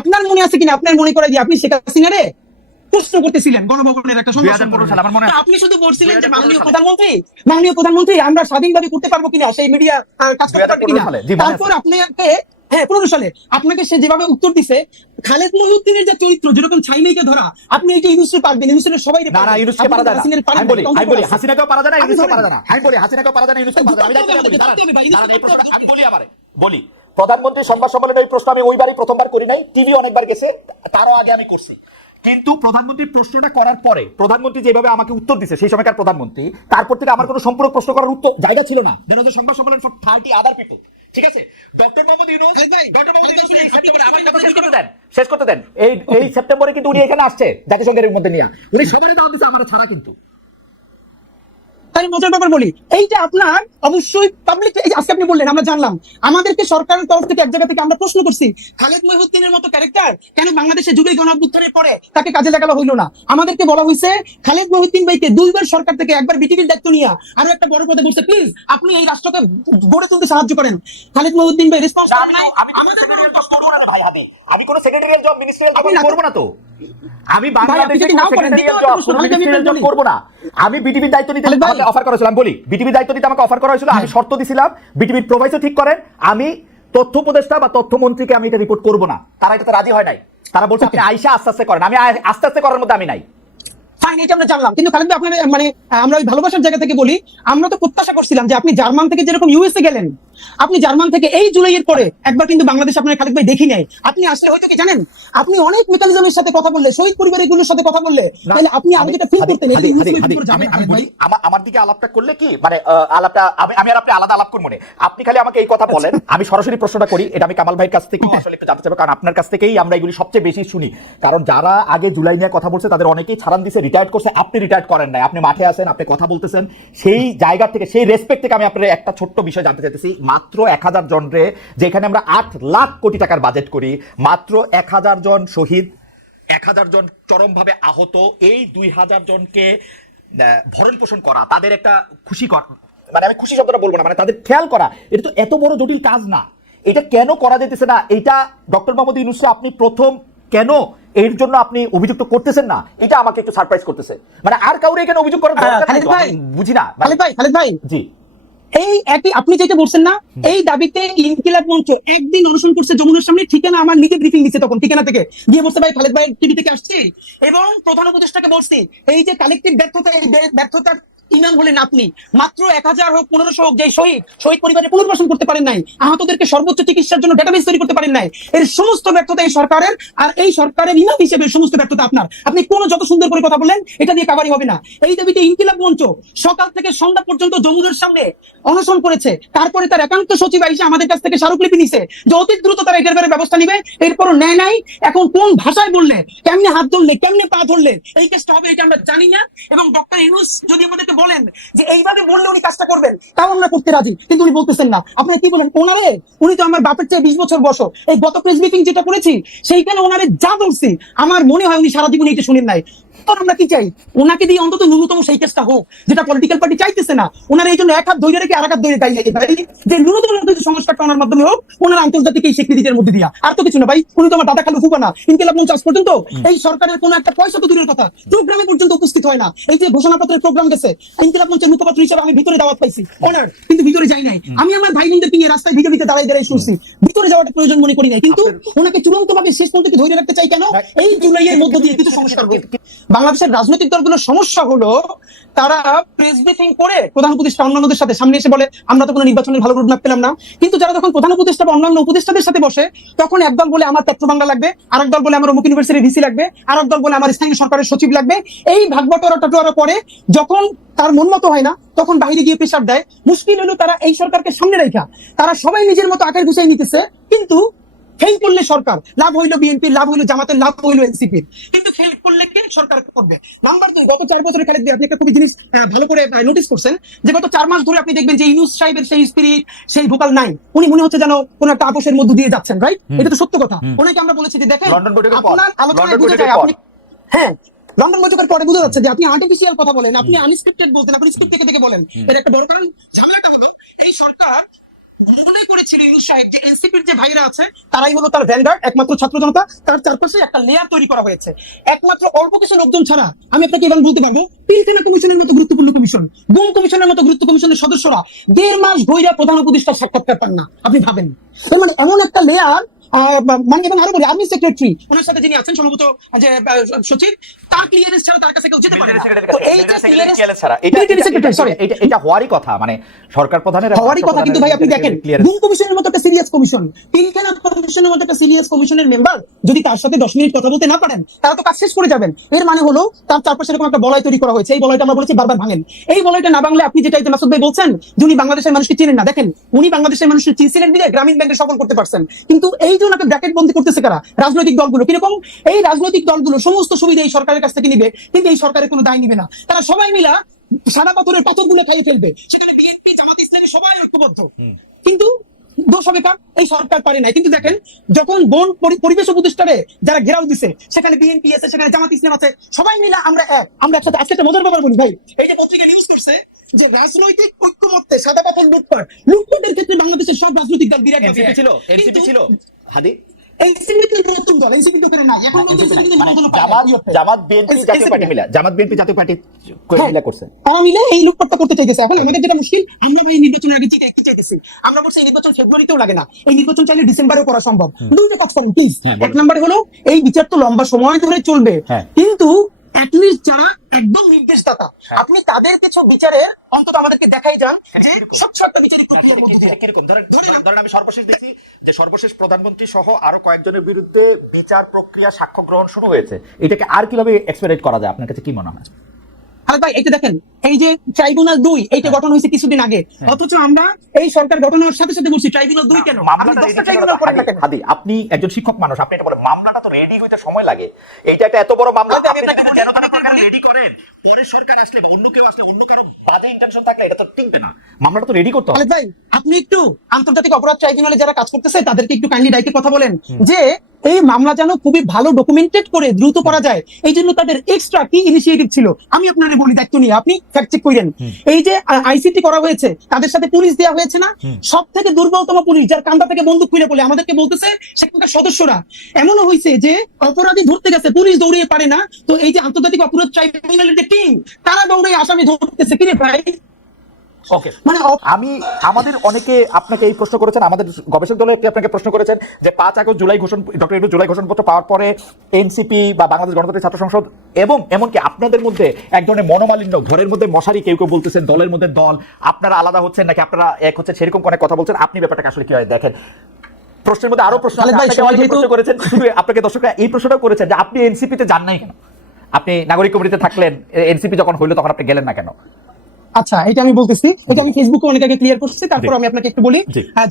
আপনার মনে আছে কিনা, আপনার মনে করাই দিয়ে আপনি শেখ হাসিনারে প্রশ্ন করতেছিলেন গণভবনের একটা সংবাদ সম্মেলনে। আপনি শুধু বলছিলেন যে মাননীয় প্রধানমন্ত্রী আমরা স্বাধীনভাবে করতে পারবো কিনা, সেই মিডিয়া কাজ করতে পারবে কিনা। তারপর আপনাকে 15 সালে আপনাকে সে যেভাবে উত্তর দিছে, খালেদ মহিউদ্দিনের যে চরিত্র যেরকম ছাইনাইকে ধরা, আপনি এই যে ইউনুসকে পারবেন, ইউনুসের সবাই না না ইউনুসকে পারা যায় না। আমি বলি হাসিনাকেও পারা যায় না, ইউনুসকে পারা যায় না। আমি বলি হাসিনাকেও পারা যায় না, ইউনুসকে পারা যায় না। আমি বলি প্রধানমন্ত্রী সংবাদ সম্মেলনে ওই প্রশ্ন আমি ওইবারই প্রথমবার করি নাই, টিভি অনেকবার গেছে, তারও আগে আমি করছি। কিন্তু প্রধানমন্ত্রীর প্রশ্নটা করার পরে প্রধানমন্ত্রী যেভাবে আমাকে উত্তর দিছে সেই সময়কার প্রধানমন্ত্রী, তারপর থেকে আমার কোনো সম্পূর্ণ প্রশ্ন করার উত্তর জায়গা ছিল না। দেন ওদের সংবাদ সম্মেলন ফর 30 আদার পিপল। ঠিক আছে, ডক্টর মোহাম্মদ ইউনূস শেষ করতে দেন। এই সেপ্টেম্বরে কিন্তু উনি এখানে আসছে জাতিসংঘের মধ্যে নিয়ে, উনি সবারই দাওয়াত দিছে আমার ছাড়া। কিন্তু তাই মজার ব্যাপার বলি, এইটা আপনার অবশ্যই পাবলিক, আজকে আপনি বললেন আমরা জানলাম, আমাদেরকে সরকারের তরফ থেকে এক জায়গা থেকে আমরা প্রশ্ন করছি খালেদ মহিউদ্দিনের মতো ক্যারেক্টার কেন বাংলাদেশে জুলাই গণঅভ্যুত্থানের পরে তাকে কাজে লাগানো হইলো না। আমাদেরকে বলা হয়েছে খালেদ মহিউদ্দিন ভাইকে 2 বার সরকার থেকে, একবার বিটিভির দায়িত্ব নিয়ে আরো একটা বড় পদে বসে, প্লিজ আপনি এই রাষ্ট্রকে গড়ে তুলতে সাহায্য করেন। খালেদ মহিউদ্দিন ভাই রেসপন্স করেন নাই। আমাদের করব না ভাই, আমি কোন সেক্রেটারিয়াল জব মিনিস্ট্রিয়াল জব করব না। তো আমি বাংলাদেশে সেক্রেটারিয়াল জব করব না। আমি বিটিভির দায়িত্ব নিতে আমাকে অফার করা হয়েছিল, বলি বিটিভির দায়িত্ব নিতে আমাকে অফার করা হয়েছিল, আমি শর্ত দিছিলাম বিটিভির প্রোভাইসও ঠিক করেন, আমি তথ্য উপদেষ্টা বা তথ্যমন্ত্রীকে আমি এটা রিপোর্ট করব না। তারা এটাতে রাজি হয় নাই, তারা বলছে আপনি আইসা আস্তে আস্তে করেন। আমি আস্তে আস্তে করার মধ্যে আমি নাই। ফাইন, এটা আমরা জানলাম। কিন্তু খালেদ ভাই আপনার মানে আমরা ওই ভালোবাসার জায়গা থেকে বলি, আমরা তো প্রত্যাশা করছিলাম যে আপনি জার্মান থেকে যেরকম ইউএসএ গেলেন, আপনি জার্মান থেকে এই জুলাইয়ের পরে একবার কিন্তু বাংলাদেশ আপনার খালেদ ভাই দেখি নাই। আপনি আসলে হয়তো কি জানেন, আপনি অনেক মেকানিজমের সাথে কথা বললে, শহীদ পরিবারগুলোর সাথে কথা বললে, তাহলে আপনি আগে যেটা ফিল করতেন আমার দিকে আলাপটা করলে কি মানে আলাপটা আমি আর আপনি আলাদা আলাপ করব না। আপনি খালি আমাকে এই কথা বলেন, আমি সরাসরি প্রশ্নটা করি। এটা আমি কামাল ভাইয়ের কাছ থেকে আসলে একটু জানতে চাইবো, কারণ আপনার কাছ থেকেই আমরা এগুলি সবচেয়ে বেশি শুনি। কারণ যারা আগে জুলাই নিয়ে কথা বলছে তাদের অনেকেই ছাড়ান দিছে, রিটায়ার্ড করছে, আপনি রিটায়ার্ড করেন নাই, আপনি মাঠে আছেন, আপনি কথা বলতেছেন। সেই জায়গা থেকে, সেই রেসপেক্ট থেকে আমি আপনার একটা ছোট্ট বিষয় জানতে চাইতেছি। মাত্র 1000 জন রে, যেখানে আমরা 8 লাখ কোটি টাকার বাজেট করি, মাত্র 1000 জন শহীদ, 1000 জন চরমভাবে আহত, এই 2000 জনকে ভরণ পোষণ করা, তাদের একটা খুশি করা, মানে আমি খুশি শব্দটা বলবো না, মানে তাদের খেয়াল করা, এটা তো এত বড় জটিল কাজ না। এটা কেন করা যেতেছে না? এটা ডক্টর মোহাম্মদ ইউনূসকে আপনি প্রথম কেন এর জন্য আপনি অভিযুক্ত করতেছেন না, এটা আমাকে একটু সারপ্রাইজ করতেছে। মানে আর কাউরে এখানে অভিযোগ করার দরকার নেই, বুঝি না। খালেদ ভাই জি, এই একই আপনি যেটা বলছেন না, এই দাবিতে ইনকিলাব মঞ্চ একদিন অনশন করছে যমুনার সামনে। ঠিকানা আমার নিজে ব্রিফিং দিচ্ছে, তখন ঠিকানা থেকে গিয়ে বলছে ভাই খালেদ ভাই টিভি থেকে আসছি, এবং প্রধান উপদেষ্টাকে বলছি এই যে কালেকটিভ ব্যর্থতা, এই ব্যর্থতার ইমাম হলেন আপনি। মাত্র 1000 হোক 1500 হোক, যে শহীদ পরিবারের পুনর্বাসন করতে পারেন নাই, আহতদেরকে সর্বোচ্চ চিকিৎসার জন্য ডেটাবেস তৈরি করতে পারেন নাই, এর সমস্ত ব্যর্থতা এই সরকারের। আর এই সরকারের ইমাম হিসেবে সমস্ত ব্যর্থতা আপনার। আপনি কোন যত সুন্দর করে কথা বললেন, এটা দিয়ে কাভারি হবে না। এই দাবিতে ইনকিলাব মঞ্চ সকাল থেকে সন্ধ্যা পর্যন্ত যমুনার সামনে অনশন করেছে। তারপরে তার একান্ত সচিব এসে আমাদের কাছ থেকে স্মারকলিপি নিছে যে অতি দ্রুত তারা এটার ব্যাপারে ব্যবস্থা নিবে। এরপরও নেয় নাই। এখন কোন ভাষায় বললে, কেমনে হাত ধরলে, কেমনে পা ধরলে এই কেসটা হবে, এটা আমরা জানি না। এবং ডক্টর ইউনূস যদি আমাদেরকে বলেন যে এইভাবে বললে উনি কাজটা করবেন, তাও আমরা করতে রাজি, কিন্তু উনি বলতেছেন না। আপনি কি বলেন ওনারে? উনি তো আমার বাপের চেয়ে 20 বছর বয়স। এই গত প্রেস ব্রিফিং যেটা করেছি, সেইখানে ওনারে যা বলছি, আমার মনে হয় উনি সারা জীবন এটা শুনেন নাই। আমরা কি চাই, ওনাকে দিয়ে অন্তত ন্যূনতম সেই কেসটা হোক, যেটা পলিটিক্যাল পার্টি চাইতেছে না। ওনার এই জন্য এক হাত ধরে রেখে আর এক হাত ধরে দাঁড়িয়ে যে ন্যূনতম সংস্কারটা ওনার মাধ্যমে হোক, ওনার আন্তর্জাতিক এই স্বীকৃতির মধ্যে দিয়া। আর তো কিছু না ভাই, উনি তো আমার দাদা খালু ফুফা না। ইনকিলাব মঞ্চ আজ পর্যন্ত এই সরকারের কোনো একটা পয়সা তো দূরের কথা, প্রোগ্রামে পর্যন্ত উপস্থিত হয় না। এই যে ঘোষণাপত্রের প্রোগ্রাম গেছে, ইনকিলাব মঞ্চের মুখপাত্র হিসেবে আমি ভিতরে দাওয়াত পাইছি, অনার, কিন্তু ভিতরে যাই নাই। আমি আমার ভাই বোনদেরকে নিয়ে রাস্তায় ভিজে ভিজে দাঁড়াই দাঁড়াই শুনছি, ভিতরে যাওয়াটা প্রয়োজন মনে করি নাই। কিন্তু ওনাকে চূড়ান্ত ভাবে শেষ পর্যন্ত ধরে রাখতে চাই কেন? এই জুলাইয়ের মধ্য দিয়ে কিছু সংস্কার হোক। বাংলাদেশের রাজনৈতিক দলগুলোর সমস্যা হলো, তারা প্রেস ব্রিফিং করে প্রধান উপদেষ্টা অন্যান্যদের সাথে সামনে এসে বলে আমরা তো কোনো নির্বাচনের ভালো রোডম্যাপ পেলাম না। কিন্তু যারা যখন প্রধান উপদেষ্টা বা অন্যান্য উপদেষ্টাদের সাথে বসে, তখন একদল বলে আমার পেট্রো বাংলা লাগবে, আরেক দল বলে আমার অমুক ইউনিভার্সিটির ভিসি লাগবে, আরেক দল বলে আমার স্থানীয় সরকারের সচিব লাগবে। এই ভাগবাটোয়ারা করে যখন তার মন মতো হয় না, তখন বাইরে গিয়ে প্রেসার দেয়। মুশকিল হলো তারা এই সরকারকে সামনে রেখা তারা সবাই নিজের মতো আকার গুছাই নিতেছে, কিন্তু ফেল করলে সরকার লাভ হইলো, বিএনপির লাভ হইলো, জামাতের লাভ হইলো, এনসিপির, কিন্তু ফেল করলে কে সরকার করবে? নাম্বার 2, গত 4 বছরে খালেদ ভাই আপনি একটা খুবই জিনিস ভালো করে নোটিস করছেন, যে গত 4 মাস ধরে আপনি দেখবেন যে ইউনূস সাহেবের সেই স্পিরিট, সেই ভোকাল নাই। উনি মনে হচ্ছে যেন কোন একটা আপোষের মধ্য দিয়ে যাচ্ছেন, রাইট? এটা তো সত্য কথা। ওনাকে আমরা বলেছি যে দেখেন আপনার আলোচনায় বুঝে যায় আপনি, হ্যাঁ লন্ডন বৈঠকের পরে বোঝা যাচ্ছে যে আপনি আর্টিফিশিয়াল কথা বলেন, আপনি আনস্ক্রিপ্টেড বলতেন, আপনি স্ক্রিপ্ট থেকে বলেন। এর একটা বড় কারণ ঝামেলাটা হলো এই সরকার মনে করেছিল ইউনূস সাহেব যে এনসিপির যে ভাইরা আছে তারাই হলো তার ভ্যানগার্ড, একমাত্র ছাত্র জনতা, তার চারপাশে একটা লেয়ার তৈরি করা হয়েছে একমাত্র অল্প কিছু লোকজন ছাড়া। আমি আপনাকে এবার বলতে পারবো পিলখানা কমিশনের মতো গুরুত্বপূর্ণ কমিশন, গুম কমিশনের মতো গুরুত্ব কমিশনের সদস্যরা 1.5 মাস ধইরা প্রধান উপদেষ্টার সাক্ষাৎকার পান না। আপনি ভাবেন এর মানে এমন একটা লেয়ার, মানে এবং আরো বলি আর্মি সেক্রেটারি ওনার সাথে যিনি আছেন সম্ভবত যে সচিব, তার ক্লিয়ারেন্স ছাড়া তার কাছে কেউ যেতে পারে না। তো এই যে ক্লিয়ারেন্স সরি এটা হওয়ারই কথা, মানে সরকার প্রধানের হওয়ারই কথা, কিন্তু ভাই আপনি দেখেন গুম কমিশনের মতো একটা সিরিয়াস কমিশন, পিলখানা কমিশনের মতো একটা সিরিয়াস কমিশনের মেম্বার যদি তার সাথে 10 মিনিট কথা বলতে না পারেন তারা তো কাজ শেষ করে যাবেন। এর মানে হলো তার চারপাশে এরকম একটা বলয় তৈরি করা হয়েছে। এই বলয়টা আমরা বলেছি বারবার ভাঙেন। এই বলয়টা না ভাঙলে আপনি যেটা মাসুদ ভাই বলছেন যে উনি বাংলাদেশের মানুষকে চিনেন না, দেখেন উনি বাংলাদেশের মানুষকে চিনছিলেন দিয়ে গ্রামীণ ব্যাংকে সফল করতে পারছেন, কিন্তু এই যে ওনাকে ব্র্যাকেট বন্দি করতেছে কারা? রাজনৈতিক দলগুলো। কিরকম? এই রাজনৈতিক দলগুলো সমস্ত সুবিধা এই সরকারের কাছ থেকে নিবে, কিন্তু এই সরকারের কোনো দায় নিবে না। তারা সবাই মিলা সাদা পাথরের পাথরগুলো খাইয়ে ফেলবে, সেখানে বিএনপি জামাত ইসলামী সবাই ঐক্যবদ্ধ, কিন্তু দোষ হবে কার? এই সরকার পারে নাই। কিন্তু দেখেন যখন বন পরিবেশ উপদেষ্টারে যারা ঘেরাও দিছে সেখানে বিএনপি আছে, সেখানে জামাত ইসলাম আছে, সবাই মিলে আমরা একসাথে। আজকে একটা মজার ব্যাপার বলি ভাই, এই যে পত্রিকা নিউজ করছে যে রাজনৈতিক ঐক্যমত্যে সাদা পাথর লুটপাটের ক্ষেত্রে বাংলাদেশের সব রাজনৈতিক দল বিরাট এনসিপি ছিল, এনসিপি ছিল হাদি জামাত বিএনপি জাতীয় পার্টি মিলা, জামাত বিএনপি জাতীয় পার্টি মিলা করছে, তারা মিলে এই লুটপাটটা করতে চাইতেছে। এখন আমাদের যেটা মুশকিল, আমরা ভাই নির্বাচনের আগে ঠিক কি চাইতেছি, আমরা বলছি এই নির্বাচন ফেব্রুয়ারিতেও লাগে না, এই নির্বাচন চাইলে ডিসেম্বরেও করা সম্ভব। দুইটা কাজ করেন প্লিজ। এক নম্বরে হলো এই বিচার তো লম্বা সময় ধরে চলবে, কিন্তু অ্যাটলিস্ট যারা একদম নির্দেশদাতা আপনি তাদের কিছু বিচারের অন্তত আমাদেরকে দেখাই যান যে স্বচ্ছ একটা বিচারিক প্রক্রিয়ার মধ্যে দিয়ে। ধরেন আমি সর্বশেষ দেখি যে সর্বশেষ প্রধানমন্ত্রী সহ আরো কয়েকজনের বিরুদ্ধে বিচার প্রক্রিয়া সাক্ষ্য গ্রহণ শুরু হয়েছে। এটাকে আর কিভাবে এক্সপেরিমেন্ট করা যায় আপনার কাছে কি মনে হয়? আরে ভাই এটা দেখেন, এই যে ট্রাইব্যুনাল 2 এইটা গঠন হয়েছে কিছুদিন আগে, অথচ আমরা এই সরকার গঠন হওয়ার সাথে সাথে বলছি ট্রাইব্যুনাল 2 কেন? আপনি একজন শিক্ষক মানুষ, আপনি এটা বলেন মামলাটা তো রেডি হইতে সময় লাগে। এইটা একটা এত বড় মামলা আপনি যেন তেন প্রকারে রেডি করেন, পরে সরকার আসলে বা অন্য কেউ আসলে অন্য কারো বাজে ইন্টেনশন থাকলে এটা তো টিকবে না। মামলাটা তো রেডি করতে হবে। ভাই আপনি একটু আন্তর্জাতিক অপরাধ ট্রাইব্যুনালে যারা কাজ করতেছে তাদেরকে একটু কাইন্ডলি ডাইকে কথা বলেন যে এই মামলা যেন খুবই ভালো ডকুমেন্টেড করে দ্রুত করা যায়। এই জন্য তাদের এক্সট্রা কি ইনিশিয়েটিভ ছিল আমি আপনাদের বলি, দায়িত্ব নিয়ে আপনি ফ্যাক্ট চেক করেন। এই যে আইসিটি করা হয়েছে, তাদের সাথে পুলিশ দেওয়া হয়েছে না, সব থেকে দুর্বলতম পুলিশ, যার কান্দা থেকে বন্দুক খুলে পড়ে আমাদেরকে বলতেছে সেখানকার সদস্যরা। এমনও হয়েছে যে অপরাধী ধরতে গেছে পুলিশ দৌড়িয়ে পারে না, তো এই যে আন্তর্জাতিক অপরাধ ট্রাইব্যুনালের যে টিম তারা দৌড়ে আসামি ধরতেছে। কিরে ভাই, ওকে, মানে আমি আমাদের অনেকে আপনাকে এই প্রশ্ন করেছেন, আমাদের গবেষক দল একটি আপনাকে প্রশ্ন করেছেন যে 5 আগস্ট ডক্টর ইউনূস জুলাই ঘোষণাপত্র পাওয়ার পরে এনসিপি বা বাংলাদেশ গণতান্ত্রিক ছাত্র সংসদ এবং এমনকি আপনাদের মধ্যে এক ধরনের মনোমালিন্য, ঘরের মধ্যে মশারি কেউ কেউ বলতেছেন, দলের মধ্যে দল, আপনারা আলাদা হচ্ছেন নাকি আপনারা এক হচ্ছে, সেরকম অনেক কথা বলছেন। আপনি ব্যাপারটাকে আসলে কিভাবে দেখেন? প্রশ্নের মধ্যে আরো প্রশ্ন করেছেন, শুধু আপনাকে দর্শকরা এই প্রশ্নটাও করেছেন যে আপনি এনসিপিতে যান নাই কেন? আপনি নাগরিক কমিটিতে থাকলেন, এনসিপি যখন হইলো তখন আপনি গেলেন না কেন? আচ্ছা এটা আমি বলতেছি, এটা আমি ফেসবুকে অনেক আগে ক্লিয়ার করছি, তারপর আমি আপনাকে একটু বলি।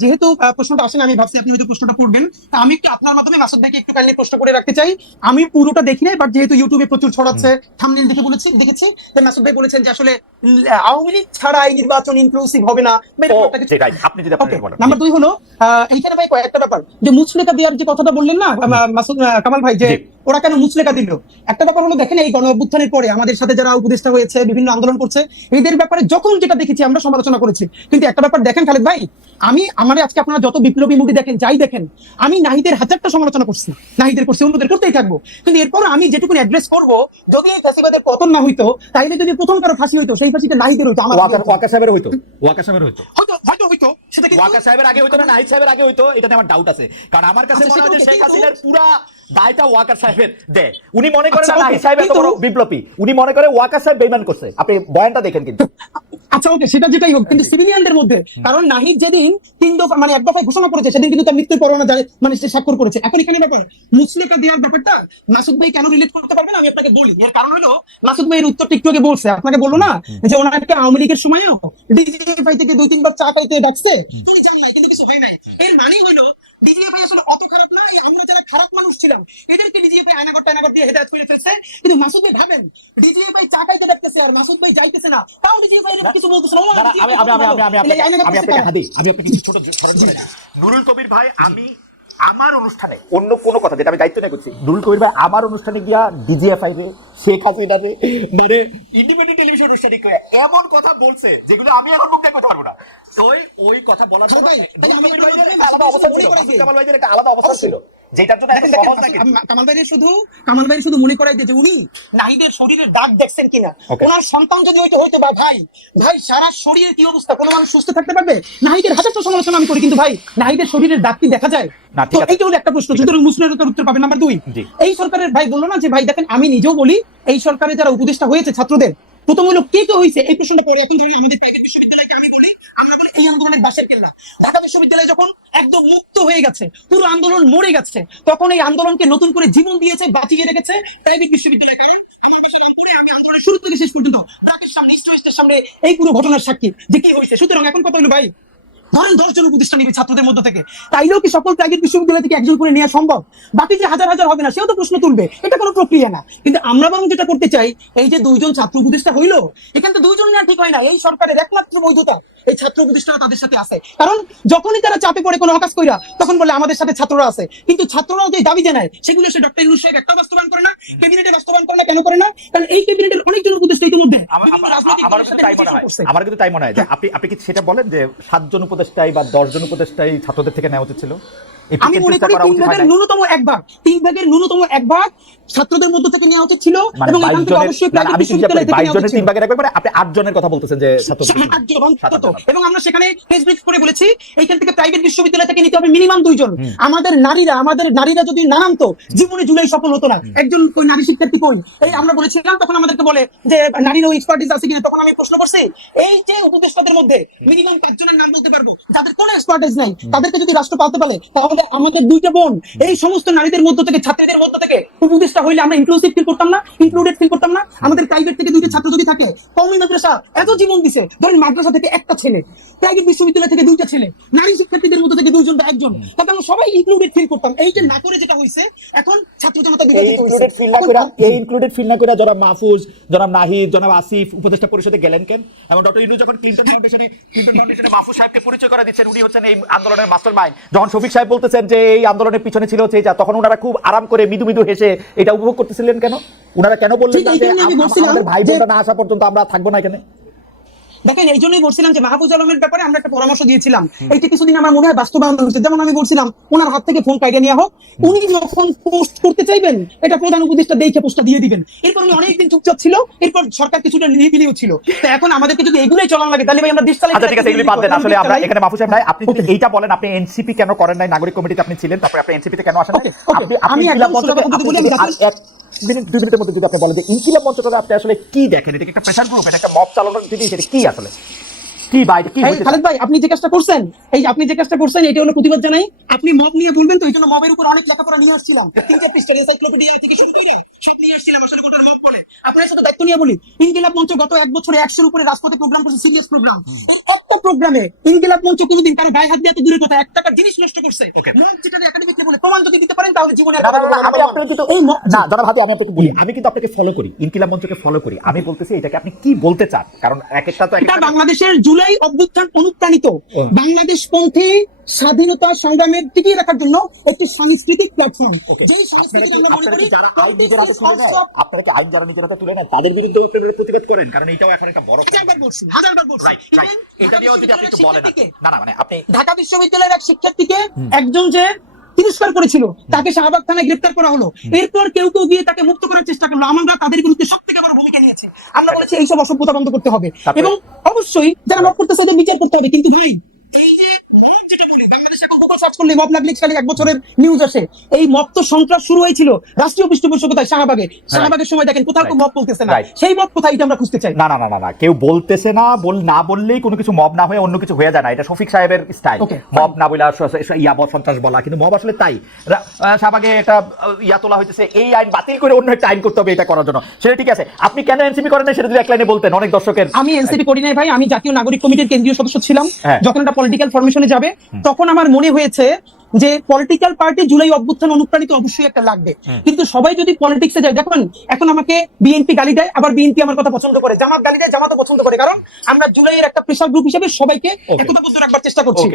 যেহেতু প্রশ্নটা আসেন আমি ভাবছি আপনি হয়তো প্রশ্নটা করবেন, আমি একটু আপনার মাধ্যমে মাসুদ ভাইকে একটু কাইন্ডলি প্রশ্ন করে রাখতে চাই। আমি পুরোটা দেখি নাই, বাট যেহেতু ইউটিউবে প্রচুর ছড়াচ্ছে থাম্বনেল দেখে দেখেছি যে মাসুদ ভাই বলেছেন যে আসলে আওয়ামী লীগ ছাড়া এই নির্বাচন ইনক্লুসিভ হবে না। আপনি যদি বলেন। নাম্বার 2 হলো এইখানে ভাই কয়েকটা ব্যাপার, যে মুচলেকা দেওয়ার যে কথাটা বললেন না মাসুদ কামাল ভাই, যে ওরা কেন মুচলেকা দিল, একটা ব্যাপার হলো দেখেন এই গণ অভ্যুত্থানের পরে আমাদের সাথে যারা উপদেষ্টা হয়েছে, বিভিন্ন আন্দোলন করছে, এদের ব্যাপারে যখন যেটা দেখেছি আমরা সমালোচনা করেছি। কিন্তু একটা ব্যাপার দেখেন খালেদ ভাই, আমাদের আজকে আপনারা যত বিপ্লবী মুভি দেখেন, যাই দেখেন, আমি নাহিদের হাজারটা সমালোচনা করছি, নাহিদের করছি, অন্যদের করতেই থাকবো, কিন্তু এরপর আমি যেটুকু অ্যাড্রেস করবো, যদি এই ফ্যাসিবাদের পতন না হইতো, তাইলে যদি প্রথম কারো ফাঁসি হইতো, সেই ফাঁসিটা নাহিদের হইতো, আমার ওয়াকা সাহেবের হইতো, ওয়াকা সাহেবের হইতো, হয়তো সেটা কি ওয়াকা সাহেবের আগে হইতো না নাহিদ সাহেবের আগে হইতো, এটাতে আমার ডাউট আছে। কারণ আমার কাছে মনে হয় যে শেখ হাসিনার পুরা দায়টা ওয়াকার সাহেবের দেয়। উনি মনে করেন নাহিদ সাহেব এত বড় বিপ্লবী, উনি মনে করে ওয়াকার সাহেব বেঈমান করছে। আপনি বয়ানটা দেখেন কিন্তু। আচ্ছা ওকে, সেটা যেটাই হোক, কিন্তু সিভিলিয়ানদের মধ্যে, কারণ নাহিদ যেদিন 3 দফা মানে 1 দফায় ঘোষণা করেছে, সেদিন কিন্তু তার মৃত্যুর পরোয়ানা জারি মানে সে স্বাক্ষর করেছে। এখন এখানে ব্যাপার মুচলেকা দেওয়ার ব্যাপারটা মাসুদ ভাই কেন রিলেট করতে পারবেন আমি আপনাকে বলি। এর কারণ হলো মাসুদ ভাইয়ের উত্তরটা একটু আগে বলছে, আপনাকে বললো না যে ওনাকে আওয়ামী লীগের সময়ও ডিজিএফআই থেকে 2-3 বার চা খাইতে ডাকছে, তুমি জান নাই, কিন্তু কিছু হয় নাই। এর মানে হলো ডিজিএফআই আসলে অত খারাপ না, আমরা যারা খারাপ মানুষ ছিলাম এদেরকে ডিজিএফআই আয়নাগর দিয়ে হেদায়েত করে ফেলছে। কিন্তু মাসুদ ভাই ভাবেন ডিজিএফআই চা খাইতে ডাকতেছে আর মাসুদ ভাই যাইতেছে না, তাও ডিজিএফআই এর কিছু বলতেছে না। আমি আপনাকে ছোট নুরুল কবির ভাই, আমি আমার অনুষ্ঠানে অন্য কোনো কথা যেটা আমি দায়িত্ব নিয়ে করছি, নুরুল কবির ভাই আমার অনুষ্ঠানে গিয়া ডিজিএফআই রে, শেখ হাসিনা রে, মানে ইন্ডিপেন্ডেন্ট টেলিভিশন অনুষ্ঠানে এমন কথা বলছে যেগুলো আমি এখন মুখ দিয়ে করতে পারবো না। ওই কথা বলার সময় আলাদা অবস্থান ছিল, কামাল ভাইদের একটা আলাদা অবস্থান ছিল, যেটার জন্য একটা সহজ থাকে। কামাল ভাইয়ের শুধু মনে করাই যে উনি নাহিদের শরীরের দাগ দেখছেন কিনা, ওনার সন্তান যদি হয়তো বা ভাই সারা শরীরের কি অবস্থা, কোনো মানুষ সুস্থ থাকতে পারবে? নাহিদের হাজারটা সমালোচনা আমি করি, কিন্তু ভাই নাহিদের শরীরের দাগ কি দেখা যায়? তো এইটা হলো একটা প্রশ্ন, সুতরাং মুসলিমের উত্তর পাবেন। নাম্বার 2, এই সরকারের ভাই বললো না যে ভাই দেখেন, আমি নিজেও বলি এই সরকারের যারা উপদেষ্টা হয়েছে ছাত্রদের, প্রথম হলো কে হয়েছে এই প্রশ্নটা পরে। এখন ধরি আমাদের প্রাইভেট বিশ্ববিদ্যালয়কে আমি বলি, আমরা বলি এই আন্দোলনের বাসের কেল্লা। ঢাকা বিশ্ববিদ্যালয় যখন একদম মুক্ত হয়ে গেছে, পুরো আন্দোলন মরে গেছে, তখন এই আন্দোলনকে নতুন করে জীবন দিয়েছে, বাঁচিয়ে রেখেছে প্রাইভেট বিশ্ববিদ্যালয়। কারণ আমার বিষয় রামপুরে আমি আন্দোলনের শুরু থেকে শেষ পর্যন্ত ব্রাকের সামনে, ইস্ট ওয়েস্টের সামনে এই পুরো ঘটনার সাক্ষী যে কি হয়েছে। সুতরাং এখন কথা হলো ভাই, ধরেন 10 জন উপদেষ্টা নিবে ছাত্রদের মধ্যে থেকে, তাইলেও কি সকল প্রাইভেট বিশ্ববিদ্যালয় থেকে একজন করে নেওয়া সম্ভব? বাকি যে হাজার হাজার হবে না, সেও তো প্রশ্ন তুলবে, এটা কোনো প্রক্রিয়া না। কিন্তু আমরা বরং যেটা করতে চাই, এই যে 2 জন ছাত্র উপদেষ্টা হইলো, এখানে তো 2 জন নেওয়া ঠিক হয় না। এই সরকারের একমাত্র বৈধতা এই ছাত্র উপদেষ্টারা তাদের সাথে আছে। কারণ যখনই তারা চাপে পড়ে কোনো অকাজ কইরা, তখন বলে আমাদের সাথে ছাত্ররা আছে। কিন্তু ছাত্ররাও যে দাবি জানায়, সেগুলো সে ডক্টর ইউনূস সাহেব একটা বাস্তবায়ন করে না, ক্যাবিনেটে বাস্তবায়ন করে না। কেন করে না? কারণ এই ক্যাবিনেটের অনেকজন উপদেষ্টা ইতিমধ্যে আমার কিন্তু তাই মনে হয় যে আপনি কি সেটা বলেন যে 7 জন উপদেষ্টাই বা 10 জন উপদেষ্টাই ছাত্রদের থেকে নেওয়া উচিত ছিল? আমি মনে করি 3 ভাগের ন্যূনতম 1 ভাগ ছাত্রদের মধ্যে থেকে নেওয়া উচিত ছিল, এবং এখান থেকে অবশ্যই প্রাইভেট বিশ্ববিদ্যালয় থেকে নেওয়া উচিত ছিল। 3 ভাগের 1 ভাগ মানে আপনি 8 জনের কথা বলতেছেন যে ছাত্র 8 জন অন্তত। এবং আমরা সেখানে প্রেস ব্রিফ করে বলেছি এইখান থেকে প্রাইভেট বিশ্ববিদ্যালয় থেকে নিতে হবে মিনিমাম 2 জন। আমাদের নারীরা যদি না নামতো, জীবনে জুলাই সফল হতো না। একজন কই নারী শিক্ষার্থী কই? এই আমরা বলেছিলাম, তখন আমাদেরকে বলে যে নারীর এক্সপার্টিস আছে কিনা। তখন আমি প্রশ্ন করছি, এই যে উপদেষ্টাদের মধ্যে মিনিমাম 5 জনের নাম বলতে পারবো যাদের কোনো এক্সপার্টিস নাই, তাদেরকে যদি রাষ্ট্র পালতে পারে, তাহলে আমাদের 2টা বোন এই সমস্ত নারীদের মধ্য থেকে, ছাত্রীদের মধ্য থেকে উপদেষ্টা হইলে আমরা ইনক্লুসিভ ফিল করতাম না, ইনক্লুডেড ফিল করতাম না। আমাদের প্রাইভেট থেকে 2টা ছাত্র যদি থাকে, কওমি মাদ্রাসা এত জীবন দিছে, ধরেন মাদ্রাসা থেকে একটা ছেলে, প্রাইভেট বিশ্ববিদ্যালয় থেকে 2টা ছেলে, নারী শিক্ষার্থীদের মধ্য থেকে 2 জন বা 1 জন, তাহলে আমরা সবাই ইনক্লুডেড ফিল করতাম। এইটা না করে যেটা হইছে, এখন ছাত্র জনতা বিভাজিত হইছে। ইনক্লুডেড ফিল না করে জনাব মাহফুজ, জনাব নাহিদ, জনাব আসিফ উপদেষ্টা পরিষদে গেলেন কেন? এবং ডক্টর ইউনূস যখন ক্লিনটন ফাউন্ডেশনে মাহফুজ সাহেবকে পরিচয় করে দিচ্ছেন, উনি হচ্ছেন এই আন্দোলনের মাস্টারমাইন্ড। যখন শফিক সাহেব বলতেছেন যে এই আন্দোলনের পিছনে ছিল হচ্ছে এটা, তখন ওনারা খুব আরাম করে মৃদু হেসে এটা উপভোগ করতেছিলেন কেন? ওনারা কেন বললেন না যে আমাদের ভাই বোনরা না আসা পর্যন্ত আমরা থাকবো না এখানে? দেখেন, এই জন্যই বলছিলাম যে মাহফুজ আলমের ব্যাপারে আমরা একটা পরামর্শ দিয়েছিলাম, এইটা কিছুদিন আমার মনে হয় বাস্তবায়ন হয়েছে। যেমন আমি বলছিলাম ওনার হাত থেকে ফোন কাইডে নেওয়া হোক, উনি যখন পোস্ট করতে চাইবেন এটা প্রধান উপদেষ্টা দেখে পোস্টটা দিয়ে দিবেন। এরপর উনি অনেকদিন চুপচাপ ছিল, এরপর সরকার কিছুটা নিরিবিলিও ছিল। তো এখন আমাদেরকে যদি এগুলাই চলানো লাগে, তাহলে ভাই আমরা দেশ চালাই। আচ্ছা ঠিক আছে, এগুলি বাদ দেন। আসলে আমরা এখানে মাহফুজ সাহেব নাই, আপনি এইটা বলেন, আপনি এনসিপি কেন করেন নাই? নাগরিক কমিটিতে আপনি ছিলেন, তারপরে আপনি এনসিপিতে কেন আসেন নাই? আমি একদম মিনিট 2 মিনিটের মধ্যে যদি আপনি বলেন যে ইনকিলাব মঞ্চটাতে আপনি আসলে কি দেখেন? এটা কি একটা প্রেসার গ্রুপ, এটা একটা মব চালানোর যদি, সেটা কি আসলে কি ভাই কি হইছে? খালেদ ভাই, আপনি যে কাজটা করছেন, এটা হলো প্রতিবাদ জানাই। আপনি মব নিয়ে বলবেন, তো এইজন্য মবের উপর অনেক লেখাপড়া নিয়ে আসছিলাম, 3 পৃষ্ঠার এনসাইক্লোপিডিয়া থেকে শুরু করে সব নিয়ে আসছিলাম। আসলে গোটা মব বলে আপনার সাথে দায়িত্ব নিয়ে বলি, ইনকিলাব মঞ্চ গত 1 বছরে 100-এর উপরে রাজপথে প্রোগ্রাম করছে, সিরিয়াস প্রোগ্রাম। এই অত প্রোগ্রামে ইনকিলাব মঞ্চ কোনোদিন কারো গায়ে হাত দিয়ে তো দূরের কথা 1 টাকার জিনিস নষ্ট করছে? মব যেটা একাডেমিকলি বলে প্রমাণ যদি দিতে পারেন, তাহলে জীবনে আমি আপনাকে তো না জনাব হাতি, আমি আপনাকে বলি, আমি কিন্তু আপনাকে ফলো করি, ইনকিলাব মঞ্চকে ফলো করি। আমি বলতেছি এটাকে আপনি কি বলতে চান, কারণ একটা তো এটা বাংলাদেশের জুলাই অভ্যুত্থান অনুপ্রাণিত বাংলাদেশ পন্থী স্বাধীনতা সংগ্রামের টিকিয়ে রাখার জন্য একটি সাংস্কৃতিক প্ল্যাটফর্ম। যেই সংস্কৃতি আমরা মনে করি যারা আইন নিজের হাতে তুলে নেয়, আপনারা কি আইন যারা নিজের হাতে তুলে নেয় তাদের বিরুদ্ধে আপনারা প্রতিবাদ করেন? কারণ এটাও এখন একটা বড় হাজারবার বলছি। এটা দিয়েও যদি আপনি একটু বলেন। না মানে আপনি ঢাকা বিশ্ববিদ্যালয়ের এক শিক্ষার্থীকে একজন যে তিরস্কার করেছিল, তাকে শাহবাগ থানায় গ্রেফতার করা হলো। এরপর কেউ গিয়ে তাকে মুক্ত করার চেষ্টা করলো। আমরা তাদের বিরুদ্ধে সবথেকে বড় ভূমিকা নিয়েছি। আমরা বলেছি এইসব অসভ্যতা বন্ধ করতে হবে, এবং অবশ্যই যারা মব করতেছে ওদের বিচার করতে হবে। কিন্তু ভাই, এই যে মব যেটা বলি, বাংলাদেশে এখন গুগল সার্চ করলে মব লাগলে খালি 1 বছরের নিউজ আসে। এই মব তো সন্ত্রাস শুরু হয়েছিল রাষ্ট্রীয় পৃষ্ঠপোষকতায় শাহবাগের সময়। দেখেন কোথাও মব বলতেছে না, সেই মব কোথায় এটা আমরা খুঁজতে চাই। না কেউ বলতেছে না, না বললেই কোনো কিছু মব না হয়ে অন্য কিছু হয়ে যায় না। এটা শফিক সাহেবের স্টাইল, মব না বলে সন্ত্রাস বলা, কিন্তু মব আসলে তাই। শাহবাগে একটা তোলা হইতেছে, এই আইন বাতিল করে অন্য একটা আইন করতে হবে এটা করার জন্য। সেটা ঠিক আছে, আপনি কেন এনসিপি করেন না সেটা যদি এক লাইনে বলতেন। অনেক দর্শকের আমি এনসিপি করি নাই ভাই, আমি জাতীয় নাগরিক কমিটির কেন্দ্রীয় সদস্য ছিলাম। যখন এটা পলিটিক্যাল ফরমেশনে যাবে, তখন আমার মনে হয়েছে যে পলিটিক্যাল পার্টি জুলাই অভ্যুত্থান অনুপ্রাণিত অবশ্যই একটা লাগবে। কিন্তু সবাই যদি পলিটিক্সে যায়, দেখুন এখন আমাকে বিএনপি গালি দেয়, আবার বিএনপি আমার কথা পছন্দ করে, জামাত গালি দেয়, জামাতও পছন্দ করে, কারণ আমরা জুলাইয়ের একটা প্রেসার গ্রুপ হিসেবে সবাইকে একতাবদ্ধ রাখবার চেষ্টা করছি।